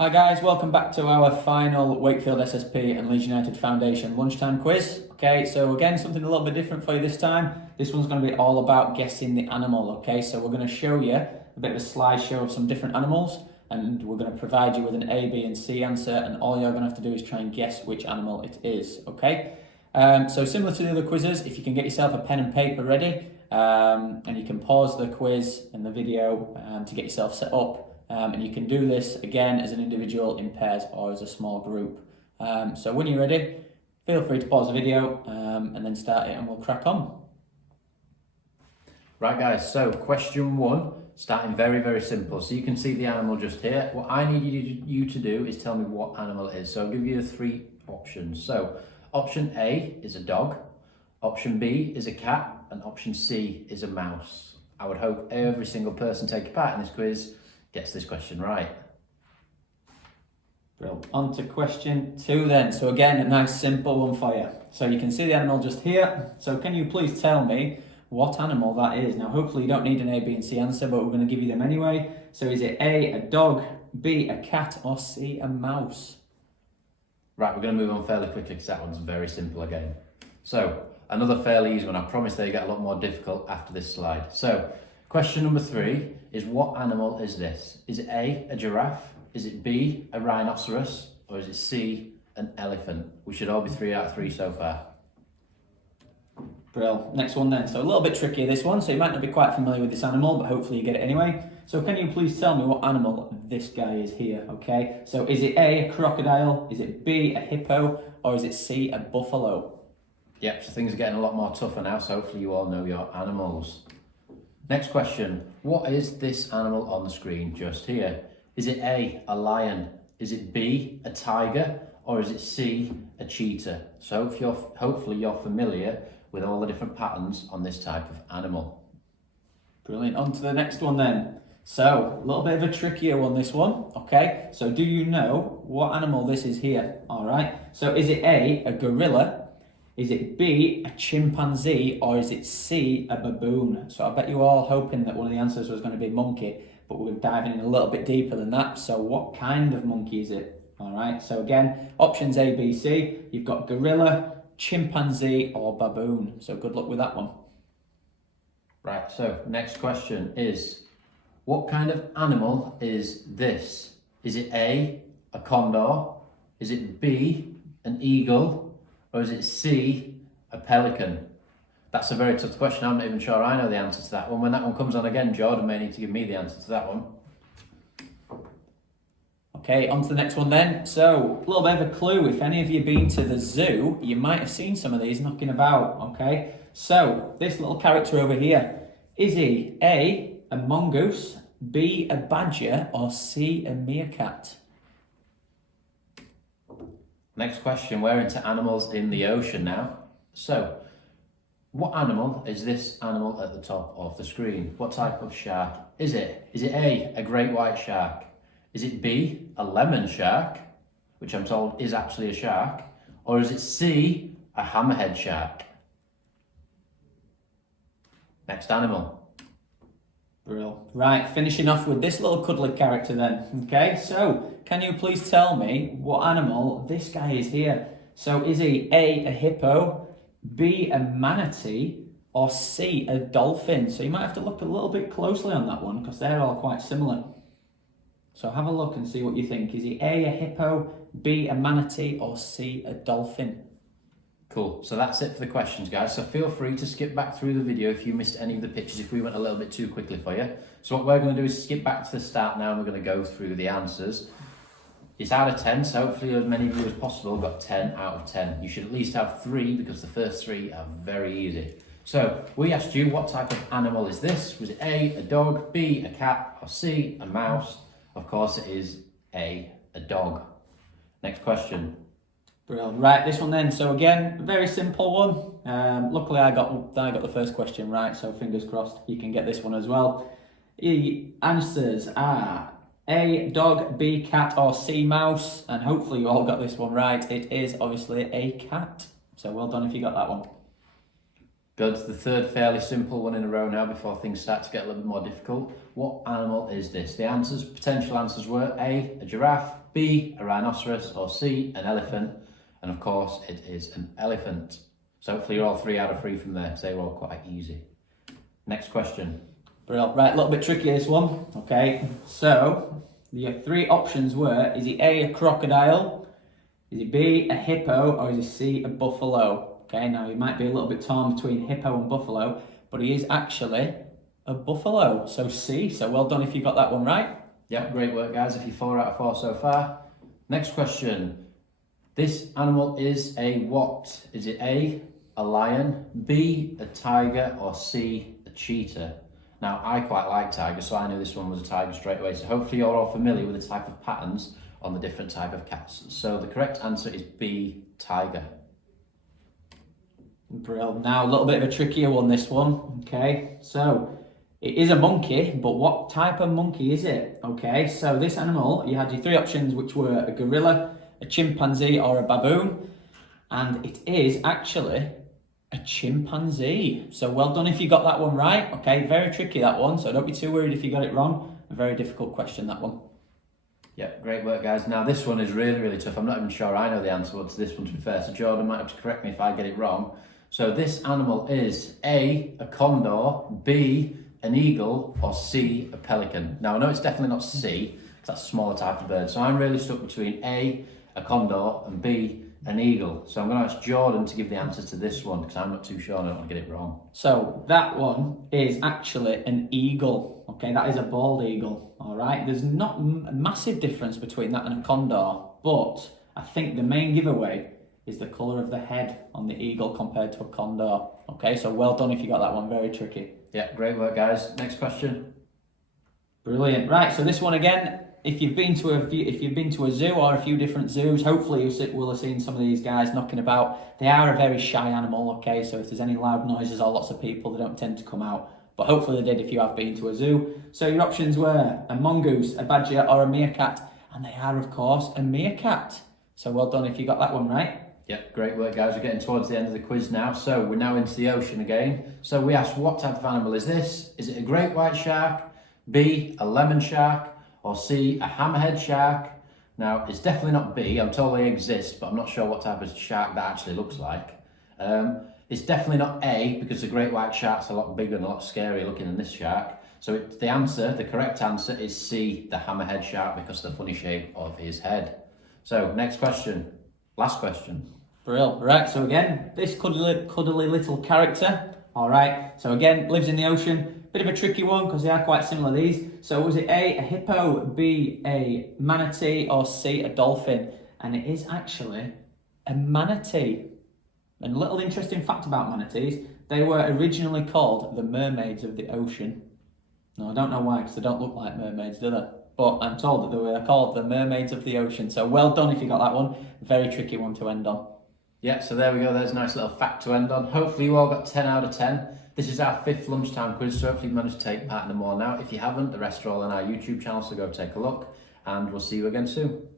Hi guys, welcome back to our final Wakefield SSP and Leeds United Foundation lunchtime quiz. Okay, so again, something a little bit different for you this time. This one's going to be all about guessing the animal, okay? So we're going to show you a bit of a slideshow of some different animals and we're going to provide you with an A, B and C answer, and all you're going to have to do is try and guess which animal it is, okay? So similar to the other quizzes, if you can get yourself a pen and paper ready and you can pause the quiz and the video to get yourself set up. And you can do this again as an individual, in pairs, or as a small group. So when you're ready, feel free to pause the video and then start it and we'll crack on. Right guys, so question one, starting very simple. So you can see the animal just here. What I need you to do is tell me what animal it is. So I'll give you the three options. So option A is a dog, option B is a cat, and option C is a mouse. I would hope every single person taking part in this quiz gets this question right. Brilliant. On to question two then. So again, a nice simple one for you. So you can see the animal just here. So can you please tell me what animal that is? Now hopefully you don't need an A, B and C answer, but we're going to give you them anyway. So is it A, a dog, B, a cat, or C, a mouse? Right, we're going to move on fairly quickly because that one's very simple again. So another fairly easy one. I promise they get a lot more difficult after this slide. So question number three is, what animal is this? Is it A, a giraffe? Is it B, a rhinoceros? Or is it C, an elephant? We should all be 3 out of 3 so far. Brill. Next one then. So a little bit trickier this one, so you might not be quite familiar with this animal, but hopefully you get it anyway. So can you please tell me what animal this guy is here, okay? So is it A, a crocodile? Is it B, a hippo? Or is it C, a buffalo? Yep, so things are getting a lot more tougher now, so hopefully you all know your animals. Next question, what is this animal on the screen just here? Is it A, a lion? Is it B, a tiger? Or is it C, a cheetah? So hopefully you're familiar with all the different patterns on this type of animal. Brilliant, on to the next one then. So, a little bit of a trickier one, this one, okay? So do you know what animal this is here, all right? So is it A, a gorilla? Is it B, a chimpanzee, or is it C, a baboon? So I bet you all hoping that one of the answers was going to be monkey, but we're diving in a little bit deeper than that. So what kind of monkey is it? All right, so again, options A, B, C. You've got gorilla, chimpanzee, or baboon. So good luck with that one. Right, so next question is, what kind of animal is this? Is it A, a condor? Is it B, an eagle? Or is it C, a pelican? That's a very tough question. I'm not even sure I know the answer to that one. When that one comes on again, Jordan may need to give me the answer to that one. Okay, on to the next one then. So, a little bit of a clue. If any of you been to the zoo, you might have seen some of these knocking about, okay? So, this little character over here, is he A, a mongoose, B, a badger, or C, a meerkat? Next question, we're into animals in the ocean now. So, what animal is this animal at the top of the screen? What type of shark is it? Is it A, a great white shark? Is it B, a lemon shark, which I'm told is actually a shark? Or is it C, a hammerhead shark? Next animal. Brill. Right, finishing off with this little cuddly character then. Okay, so can you please tell me what animal this guy is here? So is he A, a hippo, B, a manatee, or C, a dolphin? So you might have to look a little bit closely on that one because they're all quite similar. So have a look and see what you think. Is he A, a hippo, B, a manatee, or C, a dolphin? Cool, so that's it for the questions, guys. So feel free to skip back through the video if you missed any of the pictures, if we went a little bit too quickly for you. So what we're going to do is skip back to the start now and we're going to go through the answers. It's out of 10, so hopefully as many of you as possible got 10 out of 10. You should at least have 3 because the first 3 are very easy. So we asked you, what type of animal is this? Was it A, a dog, B, a cat, or C, a mouse? Of course it is A dog. Next question. Brilliant. Right, this one then. So again, a very simple one. Luckily I got the first question right, so fingers crossed you can get this one as well. The answers are A, dog, B, cat, or C, mouse. And hopefully you all got this one right. It is obviously a cat. So well done if you got that one. Good. The third fairly simple one in a row now before things start to get a little bit more difficult. What animal is this? The answers, potential answers were A, a giraffe, B, a rhinoceros, or C, an elephant. And of course, it is an elephant. So hopefully you're all 3 out of 3 from there, because they were all quite easy. Next question. Brilliant. Right, a little bit tricky this one. Okay, so your 3 options were, is it A, a crocodile, is it B, a hippo, or is it C, a buffalo? Okay, now he might be a little bit torn between hippo and buffalo, but he is actually a buffalo, so C. So well done if you got that one right. Yep, great work guys, if you're 4 out of 4 so far. Next question. This animal is a what? Is it A, a lion, B, a tiger, or C, a cheetah? Now, I quite like tigers, so I knew this one was a tiger straight away. So hopefully you're all familiar with the type of patterns on the different type of cats. So the correct answer is B, tiger. Brilliant. Now, a little bit of a trickier one, this one. Okay, so it is a monkey, but what type of monkey is it? Okay, so this animal, you had your 3 options, which were a gorilla, a chimpanzee, or a baboon. And it is actually a chimpanzee. So well done if you got that one right. Okay, very tricky that one, so don't be too worried if you got it wrong. A very difficult question, that one. Yeah, great work guys. Now this one is really, really tough. I'm not even sure I know the answer to this one, to be fair, so Jordan might have to correct me if I get it wrong. So this animal is A, a condor, B, an eagle, or C, a pelican. Now I know it's definitely not C, because that's a smaller type of bird, so I'm really stuck between A, a condor, and B, an eagle. So I'm going to ask Jordan to give the answer to this one, because I'm not too sure and I don't want to get it wrong. So that one is actually an eagle. Okay, that is a bald eagle. All right, there's not a massive difference between that and a condor, but I think the main giveaway is the colour of the head on the eagle compared to a condor. Okay, so well done if you got that one. Very tricky. Yeah, great work guys. Next question. Brilliant. Right, so this one again, if you've been to a zoo or a few different zoos, hopefully you will have seen some of these guys knocking about. They are a very shy animal, okay, so if there's any loud noises or lots of people, they don't tend to come out. But hopefully they did if you have been to a zoo. So your options were a mongoose, a badger, or a meerkat. And they are, of course, a meerkat. So well done if you got that one right. Yep, great work guys. We're getting towards the end of the quiz now. So we're now into the ocean again. So we asked, what type of animal is this? Is it a great white shark, B, a lemon shark, or C, a hammerhead shark? Now, it's definitely not B. I'm told they exist, but I'm not sure what type of shark that actually looks like. It's definitely not A, because the great white shark's a lot bigger and a lot scarier looking than this shark. So the correct answer is C, the hammerhead shark, because of the funny shape of his head. So, next question. Last question. Brilliant. Right, so again, this cuddly little character, all right, so again, lives in the ocean. Bit of a tricky one because they are quite similar, these. So was it A, a hippo, B, a manatee, or C, a dolphin? And it is actually a manatee. And a little interesting fact about manatees, they were originally called the mermaids of the ocean. Now, I don't know why, because they don't look like mermaids, do they? But I'm told that they were called the mermaids of the ocean. So well done if you got that one. Very tricky one to end on. Yeah, so there we go. There's a nice little fact to end on. Hopefully you all got 10 out of 10. This is our 5th lunchtime quiz, so hopefully you managed to take part in them all now. If you haven't, the rest are all on our YouTube channel, so go take a look. And we'll see you again soon.